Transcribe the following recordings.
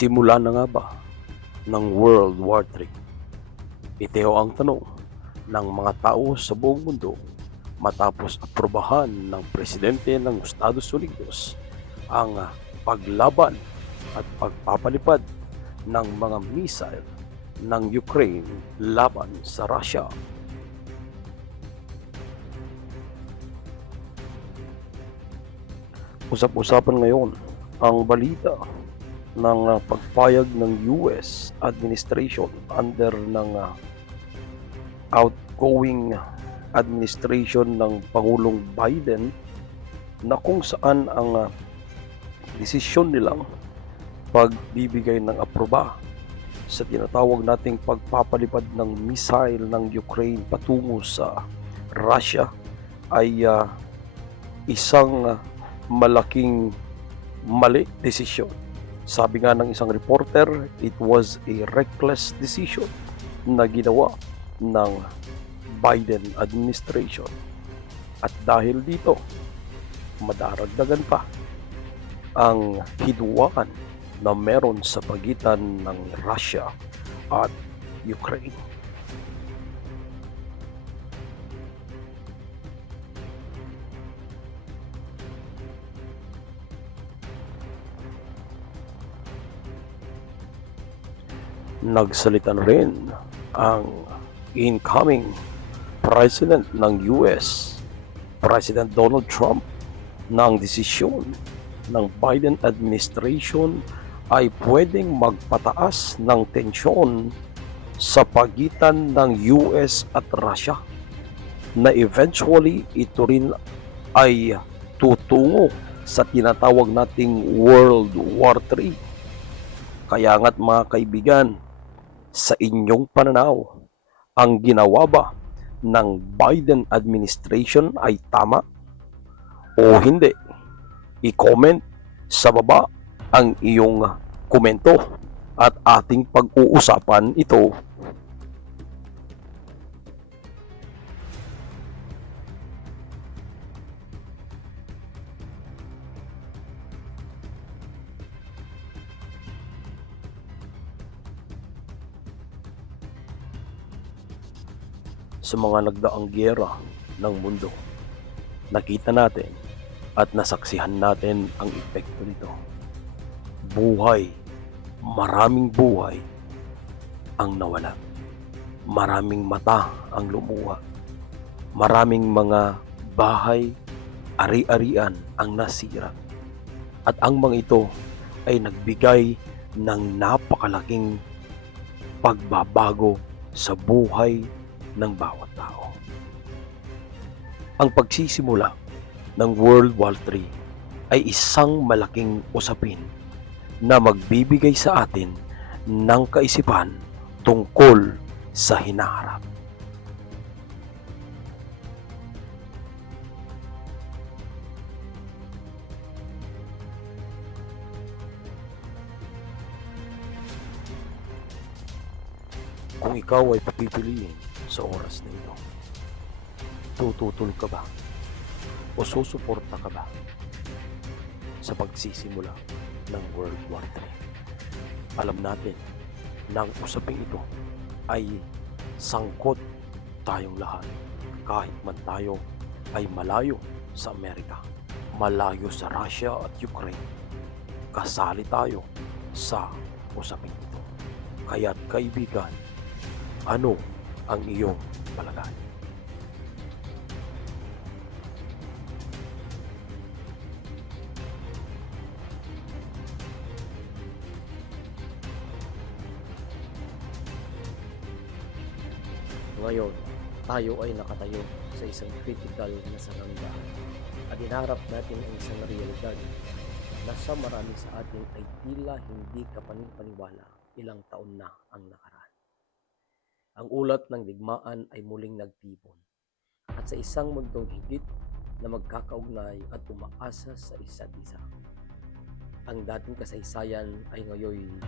Magsisimula na nga ba ng World War III? Ito ang tanong ng mga tao sa buong mundo matapos aprobahan ng Presidente ng Estados Unidos ang paglaban at pagpapalipad ng mga missile ng Ukraine laban sa Russia. Usap-usapan ngayon ang balita ng pagpayag ng US administration under ng outgoing administration ng Pangulong Biden na kung saan ang desisyon nilang pagbibigay ng aproba sa tinatawag nating pagpapalipad ng missile ng Ukraine patungo sa Russia ay isang malaking mali desisyon. Sabi nga ng isang reporter, it was a reckless decision na ginawa ng Biden administration. At dahil dito, madaragdagan pa ang hidwaan na meron sa pagitan ng Russia at Ukraine. Nagsalita na rin ang incoming President ng US, President Donald Trump, na ang desisyon ng Biden administration ay pwedeng magpataas ng tensyon sa pagitan ng US at Russia na eventually ito rin ay tutungo sa tinatawag nating World War III. Kaya nga't mga kaibigan, sa inyong pananaw, ang ginawa ba ng Biden administration ay tama o hindi? I-comment sa baba ang iyong komento at ating pag-uusapan ito. Sa mga nagdaang gyera ng mundo, nakita natin at nasaksihan natin ang epekto nito. Buhay, maraming buhay ang nawala. Maraming mata ang lumuha. Maraming mga bahay, ari-arian ang nasira. At ang mga ito ay nagbigay ng napakalaking pagbabago sa buhay ng bawat tao. Ang pagsisimula ng World War III ay isang malaking usapin na magbibigay sa atin ng kaisipan tungkol sa hinaharap. Kung ikaw ay papipiliin sa oras na ito, tututol ka ba o susuporta ka ba sa pagsisimula ng World War III? Alam natin na ang usaping ito ay sangkot tayong lahat, kahit man tayo ay malayo sa Amerika, malayo sa Russia at Ukraine. Kasali tayo sa usaping ito. Kaya't kaibigan, ano ang iyong palagay? Ngayon, tayo ay nakatayo sa isang critical na sarangga at inaharap natin ang isang realidad na sa marami sa atin ay tila hindi kapanipaniwala ilang taon na ang nakaraan. Ang ulat ng digmaan ay muling nagtipon at sa isang mundong higit na magkakaugnay at umaasa sa isa't isa. Ang dating kasaysayan ay ngayon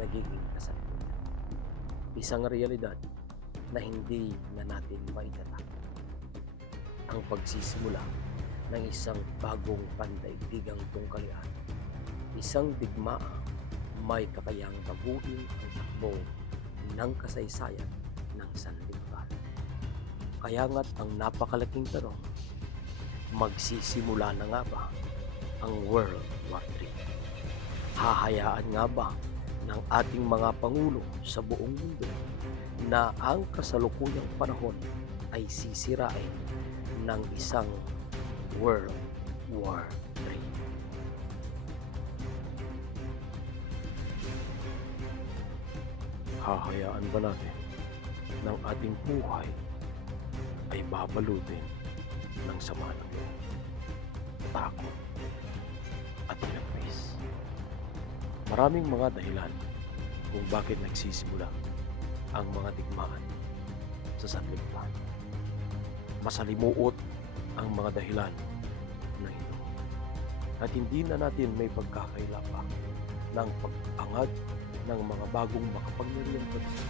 nagiging kasalukuyan. Isang realidad na hindi na natin maitatag. Ang pagsisimula ng isang bagong pandaigdigang tungkalian, isang digmaan may kakayang baguhin ang takbo ng kasaysayan ng sanlibutan. Kaya nga't ang napakalaking tanong, magsisimula na nga ba ang World War III? Hahayaan nga ba ng ating mga pangulo sa buong mundo na ang kasalukuyang panahon ay sisirain ng isang World War III? Hahayaan ba natin ng ating buhay ay babalutin ng sama ng loob, takot at hinagpis? Maraming mga dahilan kung bakit nagsisimula ang mga digmaan sa sanlibutan. Masalimuot ang mga dahilan na ito. At hindi na natin may pagkakaila pa ng pag-angad ng mga bagong makapangyarihang bansa,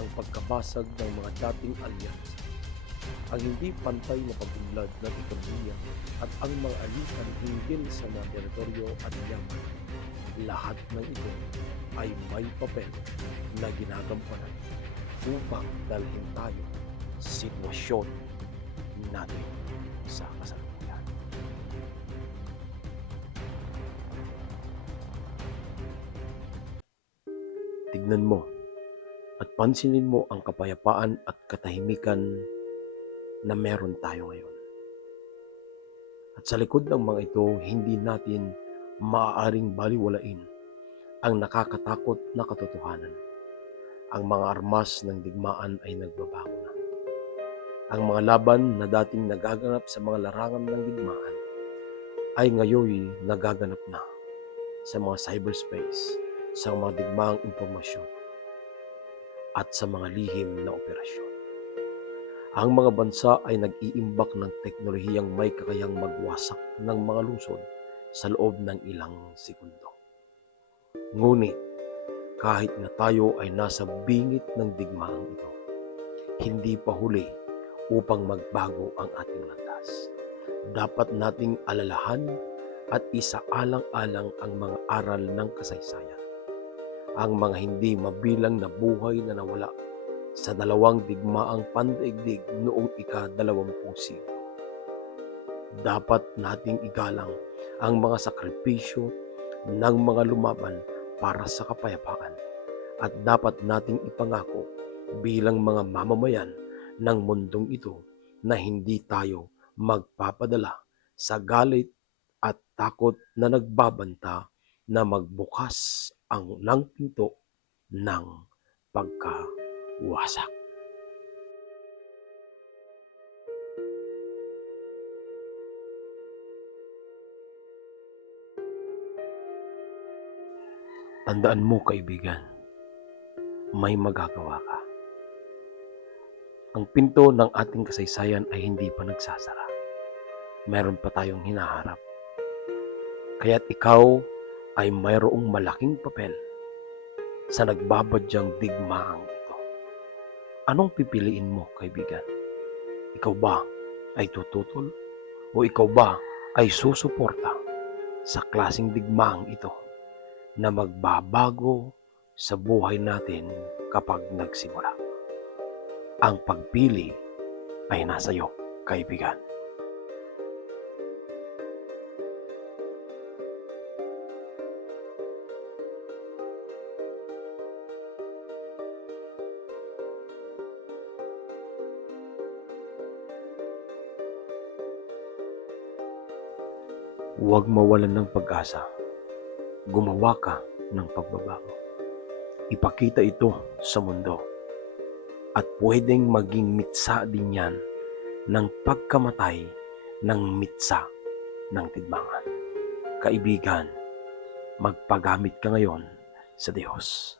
ang pagkabasag ng mga dating alyansa, ang hindi pantay na pag-unlad ng ekonomiya at ang mga alitan hinggil sa mga teritoryo at yaman. Lahat ng ito ay may papel na ginagampanan upang dalhin tayo sa sitwasyon natin sa kasalukuyan. Tignan mo at pansinin mo ang kapayapaan at katahimikan na meron tayo ngayon. At sa likod ng mga ito, hindi natin maaaring baliwalain ang nakakatakot na katotohanan. Ang mga armas ng digmaan ay nagbabago na. Ang mga laban na dating nagaganap sa mga larangan ng digmaan ay ngayon nagaganap na sa mga cyberspace, sa mga digmaang impormasyon at sa mga lihim na operasyon. Ang mga bansa ay nag-iimbak ng teknolohiyang may kakayang magwasak ng mga lungsod sa loob ng ilang segundo. Ngunit kahit na tayo ay nasa bingit ng digmaang ito, hindi pa huli upang magbago ang ating landas. Dapat nating alalahan at isaalang-alang ang mga aral ng kasaysayan. Ang mga hindi mabilang na buhay na nawala sa dalawang digmaang pandaigdig noong ika-20 siglo. Dapat nating igalang ang mga sakripisyo ng mga lumaban para sa kapayapaan at dapat nating ipangako bilang mga mamamayan ng mundong ito na hindi tayo magpapadala sa galit at takot na nagbabanta na magbukas ng pinto ng pagkawasak. Tandaan mo, kaibigan, may magagawa ka. Ang pinto ng ating kasaysayan ay hindi pa nagsasara. Meron pa tayong hinaharap. Kaya't ikaw ay mayroong malaking papel sa nagbabadyang digmaang ito. Anong pipiliin mo, kaibigan? Ikaw ba ay tututol o ikaw ba ay susuporta sa klaseng digmaang ito na magbabago sa buhay natin kapag nagsimula? Ang pagpili ay nasa iyo, kaibigan. Huwag mawalan ng pag-asa. Gumawa ka ng pagbabago. Ipakita ito sa mundo. At pwedeng maging mitsa din yan ng pagkamatay ng mitsa ng tigmangan. Kaibigan, magpagamit ka ngayon sa Diyos.